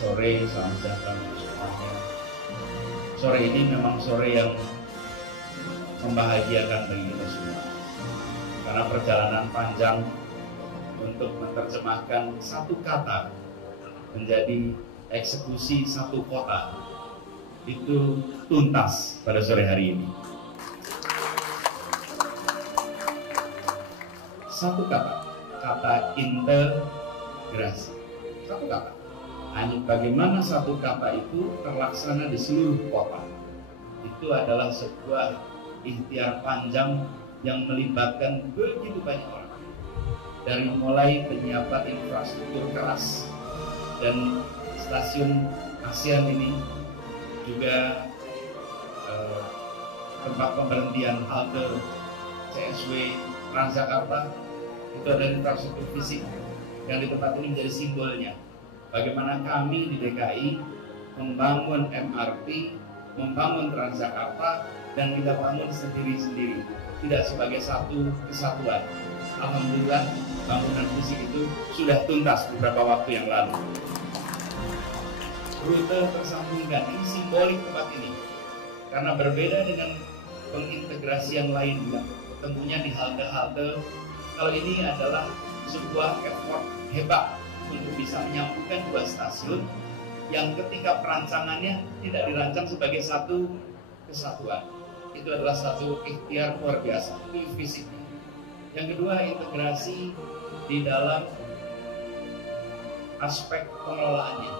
sore, salam sejahtera untuk semuanya. Sore ini memang sore yang membahagiakan bagi kita semua, karena perjalanan panjang untuk menerjemahkan satu kata menjadi eksekusi satu kota itu tuntas pada sore hari ini. Satu kata, kata integrasi. Satu kata. Hanya bagaimana satu kata itu terlaksana di seluruh kota. Itu adalah sebuah ikhtiar panjang yang melibatkan begitu banyak orang. Dari mulai penyiapan infrastruktur keras dan stasiun ASEAN ini juga tempat pemberhentian halte CSW Transjakarta itu ada infrastruktur fisik yang di tempat ini menjadi simbolnya. Bagaimana kami di DKI membangun MRT, membangun Transjakarta, dan kita bangun sendiri-sendiri, tidak sebagai satu kesatuan. Alhamdulillah, bangunan fisik itu sudah tuntas beberapa waktu yang lalu. Rute tersambungkan, ini simbolik tempat ini, karena berbeda dengan pengintegrasian lainnya. Tentunya di halte-halte, kalau ini adalah sebuah effort hebat untuk bisa menyambungkan dua stasiun yang ketika perancangannya tidak dirancang sebagai satu kesatuan. Itu adalah satu ikhtiar luar biasa, itu fisiknya. Yang kedua, integrasi di dalam aspek pengelolaannya.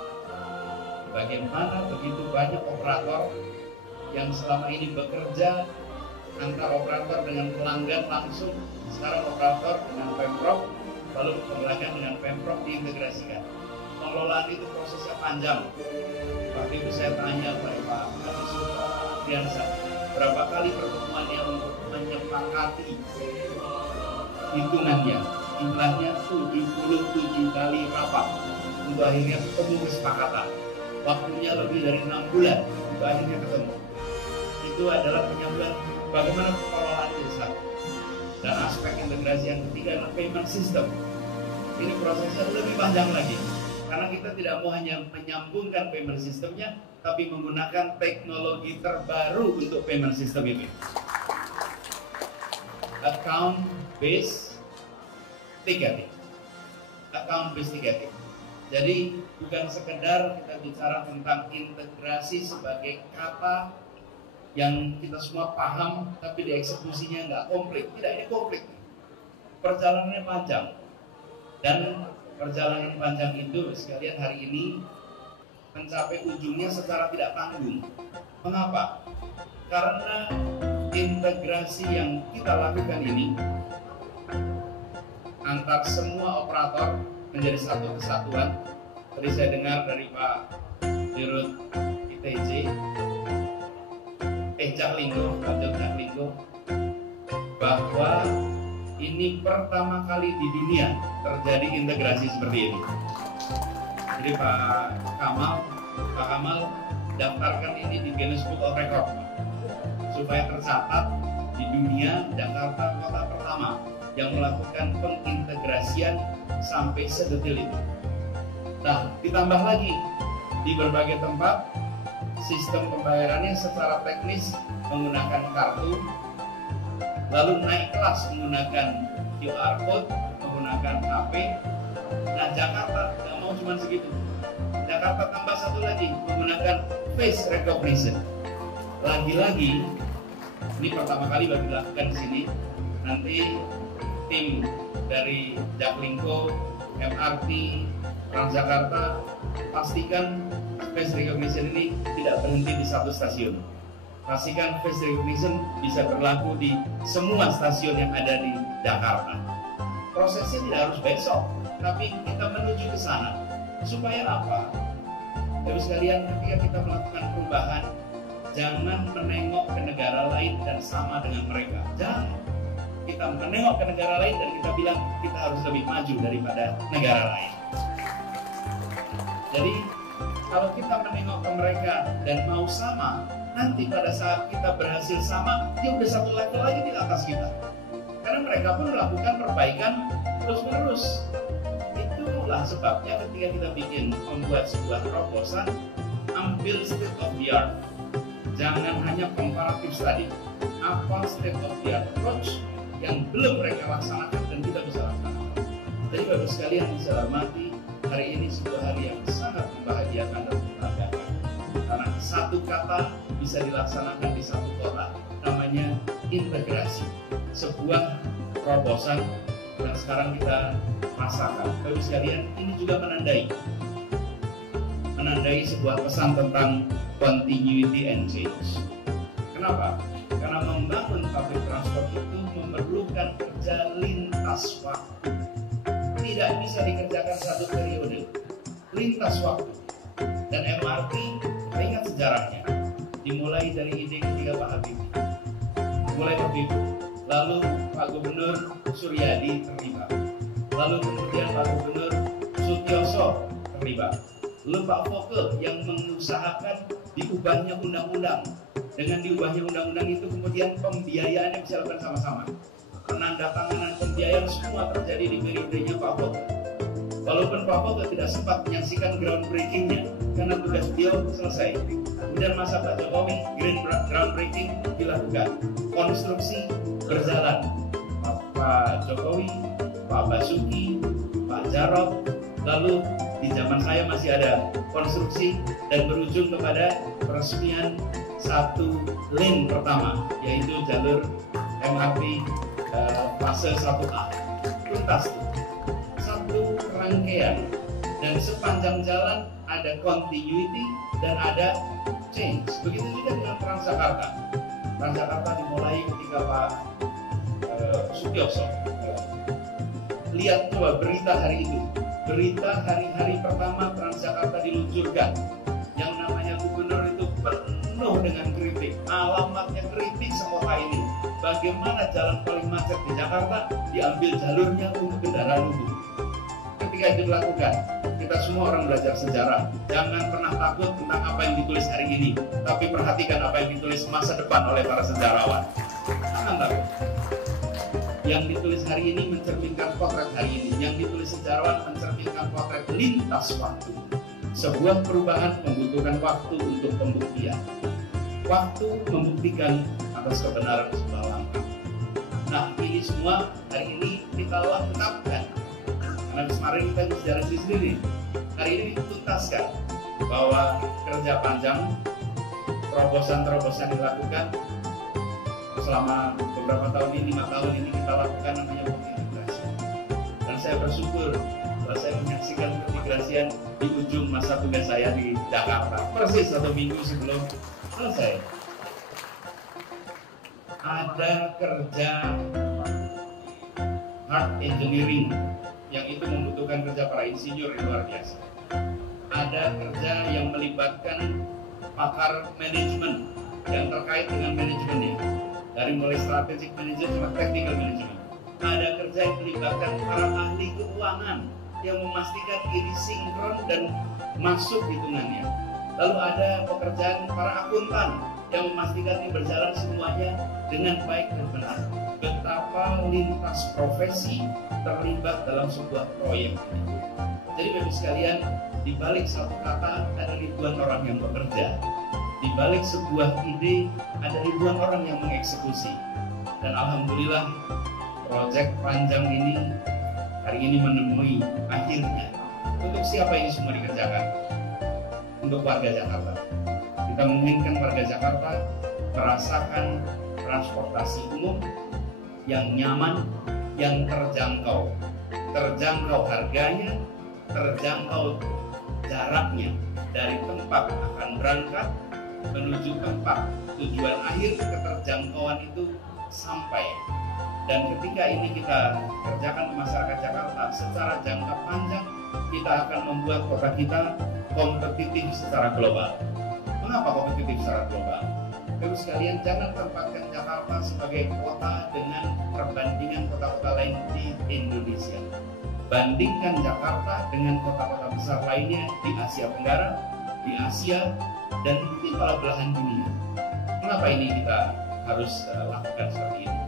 Bagaimana begitu banyak operator yang selama ini bekerja antar operator dengan pelanggan langsung, sekarang operator dengan Pemprov, lalu pelanggan dengan Pemprov diintegrasikan. Pengelolaan itu prosesnya panjang. Waktu itu saya tanya kepada Pak Fiansa, berapa kali pertemuannya untuk menyepakati hitungannya. Jumlahnya 77 kali rapat untuk akhirnya ketemu kesepakatan. Waktunya lebih dari 6 bulan untuk akhirnya ketemu. Itu adalah penyambungan bagaimana pengelolaan desa. Dan aspek integrasi yang ketiga adalah payment system. Ini prosesnya lebih panjang lagi, karena kita tidak mau hanya menyambungkan payment systemnya, tapi menggunakan teknologi terbaru untuk payment system itu. Account based ticketing. Account based ticketing. Jadi bukan sekedar kita bicara tentang integrasi sebagai kata yang kita semua paham, tapi dieksekusinya nggak komplit. Tidak, ini komplit. Perjalanannya panjang. Dan perjalanan panjang itu sekalian hari ini mencapai ujungnya secara tidak tanggung. Mengapa? Karena integrasi yang kita lakukan ini antar semua operator menjadi satu kesatuan. Tadi saya dengar dari Pak Dirut ITJ, Jaklingko, bahwa ini pertama kali di dunia terjadi integrasi seperti ini. Jadi Pak Kamal daftarkan ini di Guinness Book of Record supaya tercatat di dunia Jakarta kota pertama yang melakukan pengintegrasian sampai sedetil itu. Nah, ditambah lagi di berbagai tempat sistem pembayarannya secara teknis menggunakan kartu, lalu naik kelas menggunakan QR code, menggunakan HP. Nah, Jakarta nggak mau cuma segitu. Jakarta tambah satu lagi, menggunakan face recognition. Lagi-lagi, ini pertama kali baru dilakukan di sini. Nanti tim dari Jaklingko, MRT, Transjakarta pastikan face recognition ini tidak berhenti di satu stasiun. Pastikan face recognition bisa berlaku di semua stasiun yang ada di Jakarta. Prosesnya tidak harus besok, tapi kita menuju ke sana. Supaya apa? Terus sekalian, ketika kita melakukan perubahan, jangan menengok ke negara lain dan sama dengan mereka. Jangan. Kita menengok ke negara lain dan kita bilang kita harus lebih maju daripada negara lain. Jadi kalau kita menengok ke mereka dan mau sama, nanti pada saat kita berhasil sama, dia udah satu level lagi di atas kita. Karena mereka pun melakukan perbaikan terus-menerus. Itu Itulah sebabnya ketika kita membuat sebuah terobosan, ambil state of the art. Jangan hanya comparative study. Apa state of the art approach yang belum mereka laksanakan dan kita bisa laksanakan. Jadi Bapak sekalian bisa hormati, hari ini sebuah hari yang sangat membahagiakan dan membanggakan. Karena satu kata bisa dilaksanakan di satu kota, namanya integrasi. Sebuah terobosan yang sekarang kita rasakan. Bapak sekalian, ini juga menandai sebuah pesan tentang continuity and change. Kenapa? Karena membangun public transport itu memerlukan kerja lintas waktu. Tidak bisa dikerjakan satu periode, lintas waktu. Dan MRT, kita ingat sejarahnya, dimulai dari ide ketika Pak Habibie. Lalu Pak Gubernur Suryadi terlibat. Lalu kemudian Pak Gubernur Sutioso terlibat. Lalu Pak Fokke yang mengusahakan diubahnya undang-undang. Dengan diubahnya undang-undang itu kemudian pembiayaannya bisa dilakukan sama-sama. Penandatanganan pembiayaan semua terjadi di periodenya Pak Fokke. Walaupun Pak Fokke tidak sempat menyaksikan groundbreaking-nya karena tugas beliau selesai. Kemudian masa Pak Jokowi, groundbreaking dilakukan. Konstruksi berjalan. Pak Jokowi, Pak Basuki, Pak Jarod, lalu di zaman saya masih ada konstruksi dan berujung kepada peresmian satu lane pertama, yaitu jalur MRT fase 1A. Tuntas itu satu rangkaian, dan sepanjang jalan ada continuity dan ada change. Begitu juga dengan Transjakarta. Transjakarta dimulai ketika Pak Sutioso. Lihat coba berita hari itu. Berita hari-hari pertama Transjakarta diluncurkan. Yang namanya gubernur itu penuh dengan kritik. Alamatnya kritik sekota ini. Bagaimana jalan paling macet di Jakarta diambil jalurnya untuk kendaraan umum. Ketika itu dilakukan, kita semua orang belajar sejarah. Jangan pernah takut tentang apa yang ditulis hari ini, tapi perhatikan apa yang ditulis masa depan oleh para sejarawan. Jangan takut. Yang ditulis hari ini mencerminkan potret hari ini. Yang ditulis sejarawan mencerminkan potret lintas waktu. Sebuah perubahan membutuhkan waktu untuk pembuktian. Waktu membuktikan atas kebenaran sebuah langkah. Nah, ini semua hari ini kita lengkapkan. Karena kemarin kita bicara sendiri. Hari ini dituntaskan bahwa kerja panjang, terobosan-terobosan dilakukan selama beberapa tahun ini, 5 tahun ini kita lakukan namanya integrasi. Dan saya bersyukur bahwa saya menyaksikan integrasian di ujung masa tugas saya di Jakarta, persis 1 minggu sebelum selesai. Ada kerja hard engineering yang itu membutuhkan kerja para insinyur yang luar biasa. Ada kerja yang melibatkan pakar manajemen yang terkait dengan manajemennya, dari mulai strategic management sampai technical management. Ada kerja yang melibatkan para ahli keuangan yang memastikan ini sinkron dan masuk hitungannya. Lalu ada pekerjaan para akuntan yang memastikan ini berjalan semuanya dengan baik dan benar. Betapa lintas profesi terlibat dalam sebuah proyek ini. Jadi Bapak sekalian, di balik satu kata ada ribuan orang yang bekerja. Di balik sebuah ide ada ribuan orang yang mengeksekusi. Dan alhamdulillah proyek panjang ini hari ini menemui akhirnya. Untuk siapa ini semua dikerjakan? Untuk warga Jakarta. Kita menginginkan warga Jakarta merasakan transportasi umum yang nyaman, yang terjangkau harganya, terjangkau jaraknya dari tempat akan berangkat menuju tempat tujuan akhir, keterjangkauan itu sampai. Dan ketika ini kita kerjakan di masyarakat Jakarta secara jangka panjang, kita akan membuat kota kita kompetitif secara global. Mengapa kompetitif secara global? Bapak sekalian, jangan tempatkan Jakarta sebagai kota dengan perbandingan kota-kota lain di Indonesia. Bandingkan Jakarta dengan kota-kota besar lainnya di Asia Tenggara, di Asia, dan di para belahan dunia. Mengapa ini kita harus lakukan seperti ini?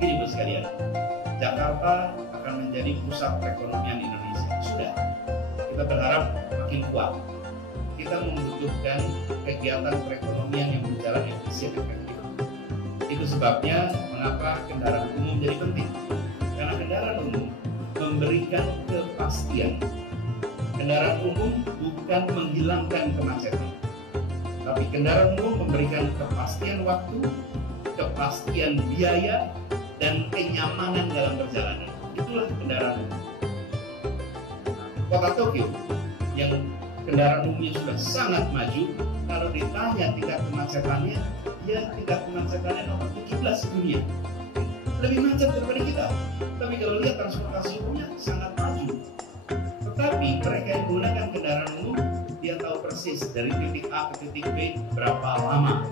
Begini Bapak sekalian, Jakarta akan menjadi pusat perekonomian Indonesia. Sudah, kita berharap makin kuat. Kita membutuhkan kegiatan perekonomian yang berjalan efisien efektif. Itu sebabnya mengapa kendaraan umum jadi penting. Karena kendaraan umum memberikan kepastian. Kendaraan umum bukan menghilangkan kemacetan, tapi kendaraan umum memberikan kepastian waktu, kepastian biaya, dan kenyamanan dalam perjalanan. Itulah kendaraan umum. Kota Tokyo yang kendaraan umumnya sudah sangat maju, kalau ditanya tingkat kemacetannya, ya tingkat kemacetannya nomor 17 dunia. Lebih macet daripada kita. Tapi kalau lihat transportasi umumnya sangat maju. Tetapi mereka yang menggunakan kendaraan umum, dia tahu persis dari titik A ke titik B berapa lama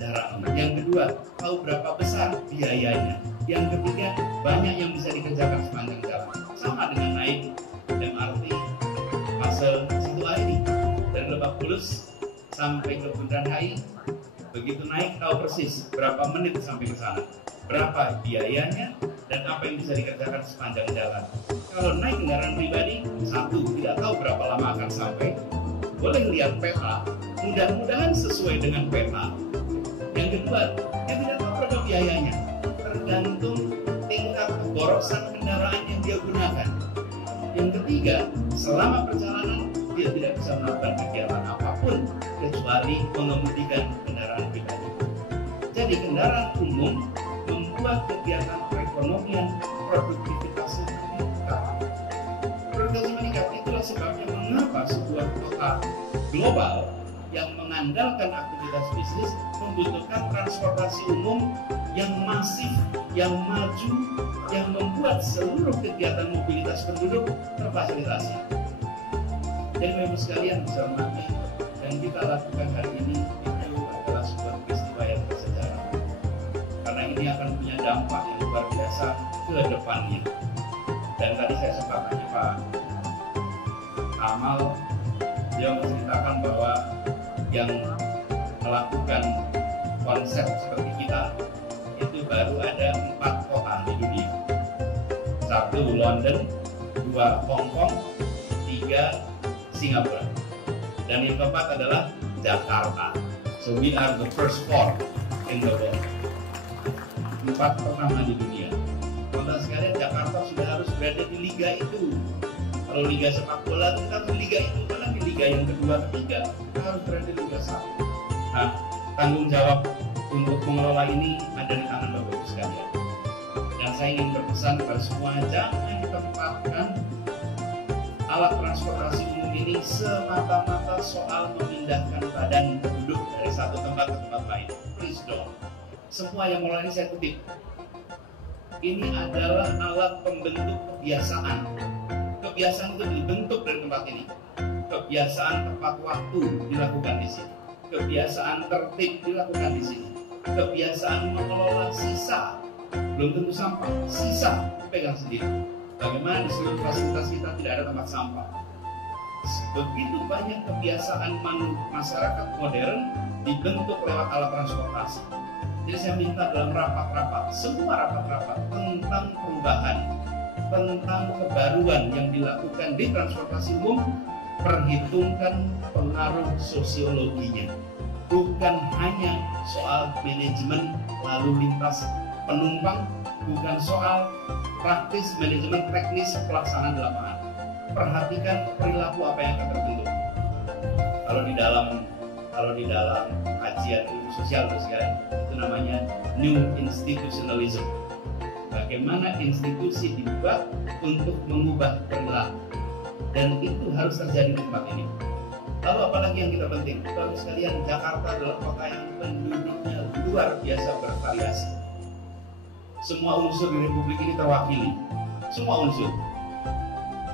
jaraknya. Yang kedua, tahu berapa besar biayanya. Yang ketiga, banyak yang bisa dikerjakan sepanjang jalan. Sama dengan naik MRT fase 1A ini dari Lebak Bulus sampai ke Bundaran HI. Begitu naik tahu persis berapa menit sampai ke sana, berapa biayanya, dan apa yang bisa dikerjakan sepanjang jalan. Kalau naik kendaraan pribadi, satu, tidak tahu berapa lama akan sampai. Boleh lihat peta, mudah-mudahan sesuai dengan peta. Yang kedua, dia tidak tahu berapa biayanya, tergantung tingkat keborosan kendaraan yang dia gunakan. Yang ketiga, selama perjalanan dia tidak bisa melakukan kegiatan apapun kecuali mengemudikan kendaraan pribadi. Jadi kendaraan umum membuat kegiatan perekonomian produktivitasnya meningkat. Produktivitas meningkat, itulah sebabnya mengapa sebuah kota global yang mengandalkan aktivitas bisnis membutuhkan transportasi umum yang masif, yang maju, yang membuat seluruh kegiatan mobilitas penduduk terfasilitasi. Jadi Bapak sekalian bisa mengerti, dan kita lakukan hari ini itu adalah sebuah peristiwa yang bersejarah. Karena ini akan punya dampak yang luar biasa ke depannya. Dan tadi saya sempat tanya Pak Kamal, dia menceritakan bahwa yang melakukan konsep seperti kita itu baru ada 4 kota di dunia. 1 London, 2 Hong Kong, 3 Singapura, dan yang keempat adalah Jakarta. So we are the first 4 in the world. 4 pertama di dunia. Teman-teman sekalian, Jakarta sudah harus berada di liga itu. Kalau liga sepak bola kita di liga itu, karena di liga yang kedua, ketiga kita harus berada di liga 1. Nah, tanggung jawab untuk mengelola ini ada di tangan Bapak Ibu sekalian. Dan saya ingin berpesan kepada semua, jangan tempatkan alat transportasi umum ini semata-mata soal memindahkan badan penduduk dari satu tempat ke tempat lain. Please don't. Semua yang mulai ini saya kutip. Ini adalah alat pembentuk kebiasaan. Kebiasaan itu dibentuk dari tempat ini. Kebiasaan tepat waktu dilakukan di sini. Kebiasaan tertib dilakukan di sini. Kebiasaan mengelola sisa, belum tentu sampah, sisa dipegang sendiri. Bagaimana di seluruh fasilitas kita tidak ada tempat sampah. Begitu banyak kebiasaan masyarakat modern dibentuk lewat alat transportasi. Jadi saya minta dalam rapat-rapat, semua rapat-rapat tentang perubahan, tentang kebaruan yang dilakukan di transportasi umum, perhitungkan pengaruh sosiologinya. Bukan hanya soal manajemen lalu lintas penumpang, bukan soal praktis manajemen teknis pelaksanaan di lapangan. Perhatikan perilaku apa yang akan terbentuk. Kalau di dalam kajian ilmu sosial itu namanya new institutionalism. Bagaimana institusi dibuat untuk mengubah perilaku, dan itu harus terjadi di tempat ini. Lalu apalagi yang kita penting, Bapak sekalian, Jakarta adalah kota yang penduduknya luar biasa bervariasi. Semua unsur di Republik ini terwakili, semua unsur.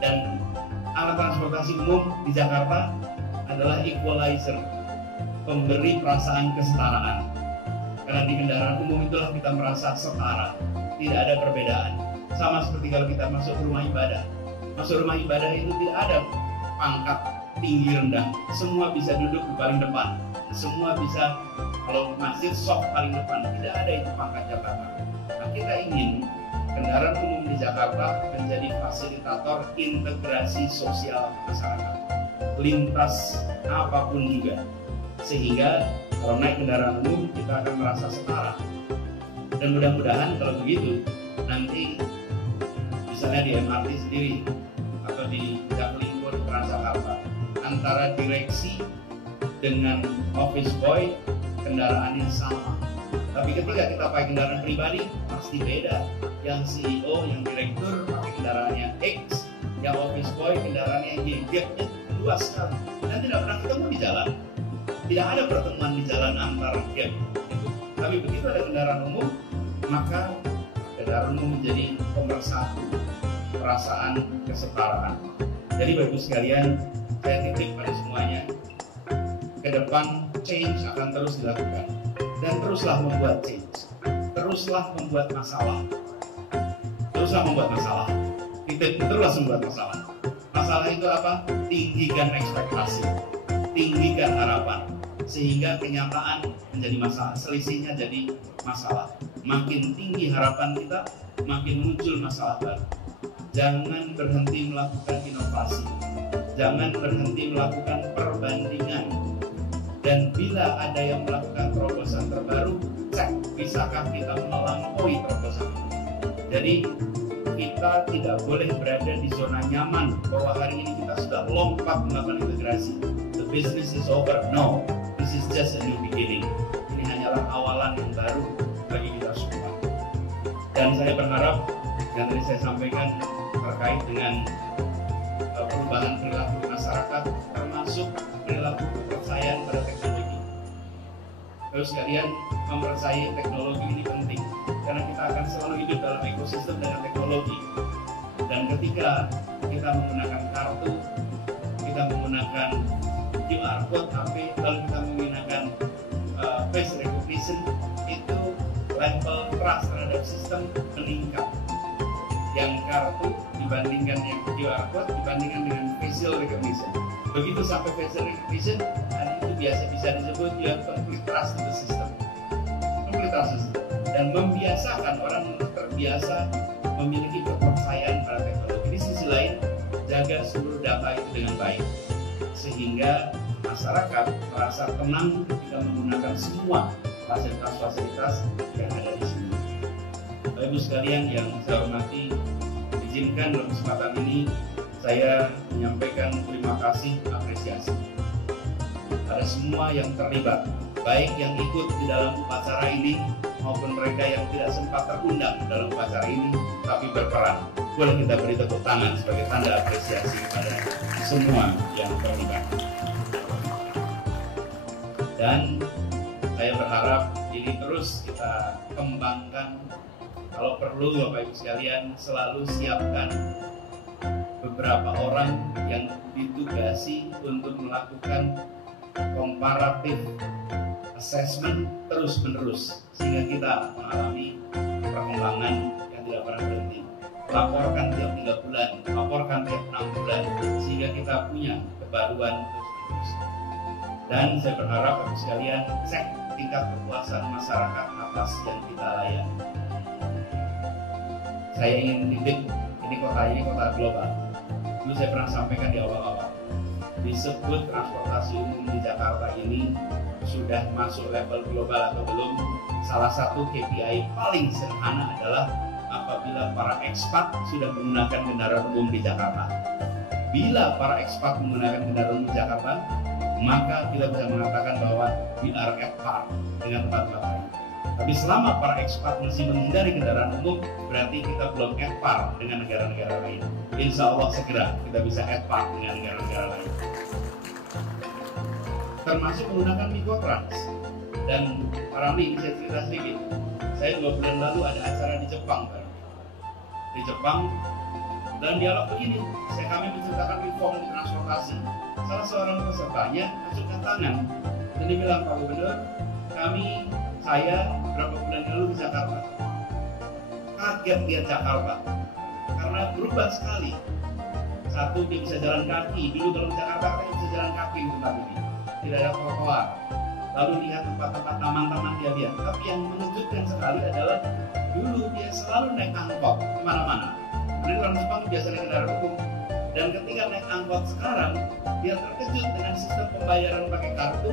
Dan alat transportasi umum di Jakarta adalah equalizer, pemberi perasaan kesetaraan. Karena di kendaraan umum itulah kita merasa setara, tidak ada perbedaan. Sama seperti kalau kita masuk ke rumah ibadah. Masuk rumah ibadah itu tidak ada pangkat tinggi rendah, semua bisa duduk di paling depan, semua bisa kalau masjid soft paling depan, tidak ada itu pangkat jabatan. Nah, kita ingin kendaraan umum di Jakarta menjadi fasilitator integrasi sosial masyarakat, lintas apapun juga, sehingga kalau naik kendaraan umum kita akan merasa setara. Dan mudah-mudahan kalau begitu nanti misalnya di MRT sendiri atau di Jaklingko Transjakarta, antara direksi dengan office boy kendaraannya sama, tapi ketika kita pakai kendaraan pribadi pasti beda. Yang CEO, yang direktur pakai kendaraannya X, yang office boy kendaraannya Y, gapnya luas sekali dan tidak pernah ketemu di jalan. Tidak ada pertemuan di jalan antara gap itu. Tapi begitu ada kendaraan umum, maka kendaraan umum menjadi pemersatu perasaan kesetaraan. Jadi Bapak Ibu sekalian, saya titip pada semuanya, ke depan change akan terus dilakukan, dan teruslah membuat change, teruslah membuat masalah, teruslah membuat masalah. Masalah itu apa? Tinggikan ekspektasi, tinggikan harapan, sehingga kenyataan menjadi masalah, selisihnya jadi masalah. Makin tinggi harapan kita, makin muncul masalah baru. Jangan berhenti melakukan inovasi, jangan berhenti melakukan perbandingan. Dan bila ada yang melakukan terobosan terbaru, cek bisakah kita melampaui terobosan itu. Jadi kita tidak boleh berada di zona nyaman bahwa hari ini kita sudah lompat melakukan integrasi. The business is over. No, this is just a new beginning. Ini hanyalah awalan yang baru bagi kita semua. Dan saya berharap yang tadi saya sampaikan terkait dengan perubahan perilaku masyarakat, termasuk perilaku kepercayaan pada teknologi. Terus kalian mempercayai teknologi ini penting, karena kita akan selalu hidup dalam ekosistem dengan teknologi. Dan ketika kita menggunakan kartu, kita menggunakan QR code HP, lalu kita menggunakan face recognition, itu level trust terhadap sistem meningkat. Yang kartu dibandingkan yang QR code dibandingkan dengan facial recognition. Begitu sampai facial recognition, dan itu biasa bisa disebut ya complete trust in the system. Complete trust system. Dan membiasakan orang terbiasa memiliki kepercayaan pada teknologi. Di sisi lain, jaga seluruh data itu dengan baik, sehingga masyarakat merasa tenang ketika menggunakan semua fasilitas-fasilitas yang ada di sini. Bapak Ibu sekalian yang saya hormati, izinkan dalam kesempatan ini saya menyampaikan terima kasih, apresiasi pada semua yang terlibat, baik yang ikut di dalam upacara ini maupun mereka yang tidak sempat terundang dalam upacara ini tapi berperan. Boleh kita beri tepuk tangan sebagai tanda apresiasi kepada semua yang terlibat. Dan saya berharap ini terus kita kembangkan. Kalau perlu Bapak Ibu sekalian, selalu siapkan beberapa orang yang ditugasi untuk melakukan comparative assessment terus-menerus, sehingga kita mengalami perkembangan yang tidak pernah berhenti. Laporkan tiap 3 bulan, laporkan tiap 6 bulan, sehingga kita punya kebaruan terus-menerus. Dan saya berharap Bapak Ibu sekalian, cek tingkat kepuasan masyarakat atas yang kita layani. Saya ingin titip, ini kota global. Dulu saya pernah sampaikan di awal-awal, disebut transportasi umum di Jakarta ini sudah masuk level global atau belum. Salah satu KPI paling sederhana adalah apabila para ekspat sudah menggunakan kendaraan umum di Jakarta. Bila para ekspat menggunakan kendaraan umum di Jakarta, maka kita bisa mengatakan bahwa we are at par dengan tempat-tempat lain. Tapi selama para ekspat masih menghindari kendaraan umum, berarti kita belum at par dengan negara-negara lain. Insya Allah segera kita bisa at par dengan negara-negara lain. Termasuk menggunakan Mikrotrans. Dan para ini saya cerita sedikit. Saya 2 bulan lalu ada acara di Jepang. Di Jepang, dan dialog begini, kami menceritakan reform di transportasi. Salah seorang pesertanya masukkan tangan dan dia bilang, Pak Gubernur, saya beberapa bulan lalu di Jakarta, kaget lihat Jakarta karena berubah sekali. Satu, dia bisa jalan kaki. Dulu kalau di Jakarta kita bisa jalan kaki di tempat ini, tidak ada trotoar. Lalu lihat tempat-tempat taman-taman dia lihat. Tapi yang mengejutkan sekali adalah dulu dulu dia selalu naik angkot kemana-mana. Jadi orang Jepang biasa naik kendaraan umum. Dan ketika naik angkot sekarang, dia terkejut dengan sistem pembayaran pakai kartu,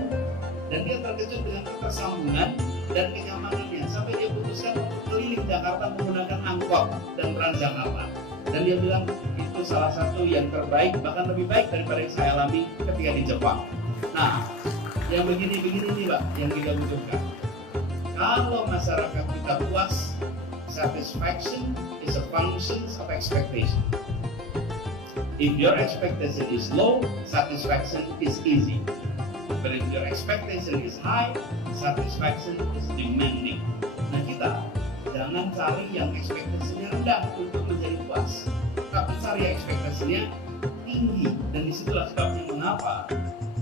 dan dia terkejut dengan ketersambungan dan kenyamanannya, sampai dia putuskan untuk keliling Jakarta menggunakan angkot dan Transjakarta. Dan dia bilang itu salah satu yang terbaik, bahkan lebih baik daripada yang saya alami ketika di Jepang. Nah, yang begini-begini nih Pak, yang kita butuhkan. Kalau masyarakat kita puas, satisfaction is a function of expectation. If your expectation is low, satisfaction is easy. But if your expectation is high, satisfaction is demanding. Nah kita jangan cari yang ekspektasinya rendah untuk menjadi puas, tapi cari ekspektasinya tinggi. Dan disitulah sebabnya mengapa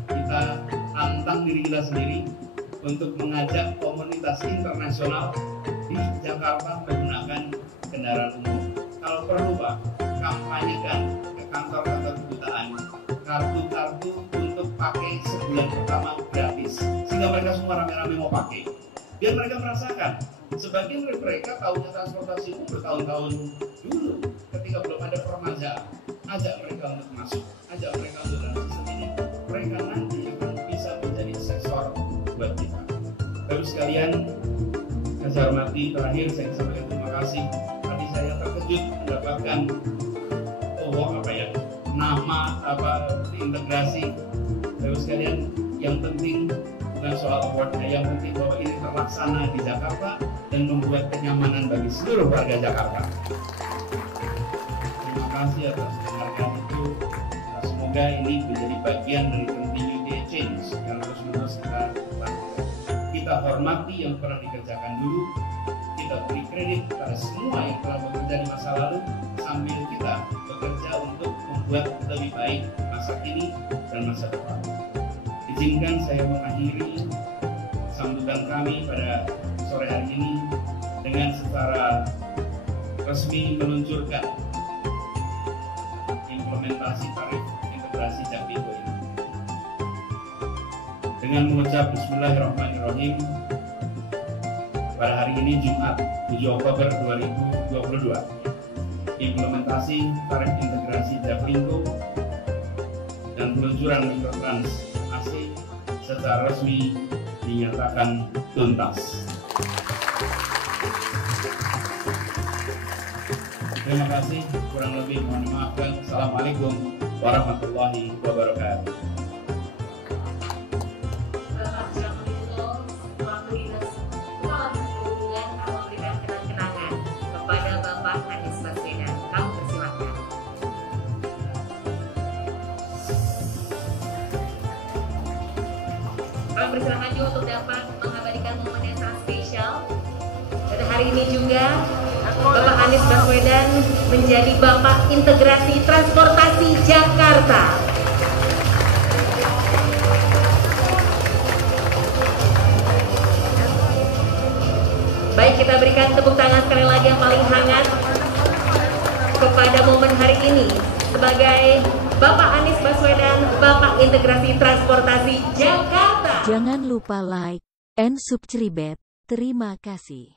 kita tantang diri kita sendiri untuk mengajak komunitas internasional di Jakarta menggunakan kendaraan umum. Kalau perlu Pak, kampanyekan ke kantor-kantor kedutaan kartu-kartu untuk pakai sebulan pertama gratis, sehingga mereka semua rame-rame mau pakai. Biar mereka merasakan. Sebagian dari mereka tahunya transportasi umum bertahun-tahun dulu ketika belum ada permajaan. Ajak mereka untuk masuk, ajak mereka untuk dalam sistem ini. Mereka nanti akan bisa menjadi asesor buat kita. Terus sekalian, saya hormati, terakhir saya sampaikan terima kasih. Tadi saya terkejut mendapatkan nama integrasi. Terus sekalian, yang penting bukan soal awardnya, yang penting bahwa ini terlaksana di Jakarta dan membuat kenyamanan bagi seluruh warga Jakarta. Terima kasih atas dengarkan itu. Semoga ini menjadi bagian dari continuity change yang terus-menerus kita lakukan. Kita hormati yang pernah dikerjakan dulu, kita beri kredit pada semua yang telah bekerja di masa lalu, sambil kita bekerja untuk membuat lebih baik masa kini dan masa depan. Izinkan saya mengakhiri sambutan kami pada sore hari ini dengan secara resmi meluncurkan implementasi tarif integrasi Jakpinko ini. Dengan mengucap Bismillahirrahmanirrahim, pada hari ini Jumat 7 Oktober 2022, implementasi tarif integrasi Jakpinko dan peluncuran Mikrotrans AC secara resmi dinyatakan tuntas. Terima kasih, kurang lebih mohon dimaafkan. Assalamualaikum warahmatullahi wabarakatuh. Kami persilakan juga untuk dapat mengabadikan momen yang sangat spesial. Pada hari ini juga Bapak Anies Baswedan menjadi Bapak Integrasi Transportasi Jakarta. Baik, kita berikan tepuk tangan sekali lagi yang paling hangat kepada momen hari ini sebagai Bapak Anies Baswedan, Bapak Integrasi Transportasi Jakarta. Jangan lupa like and subscribe. Terima kasih.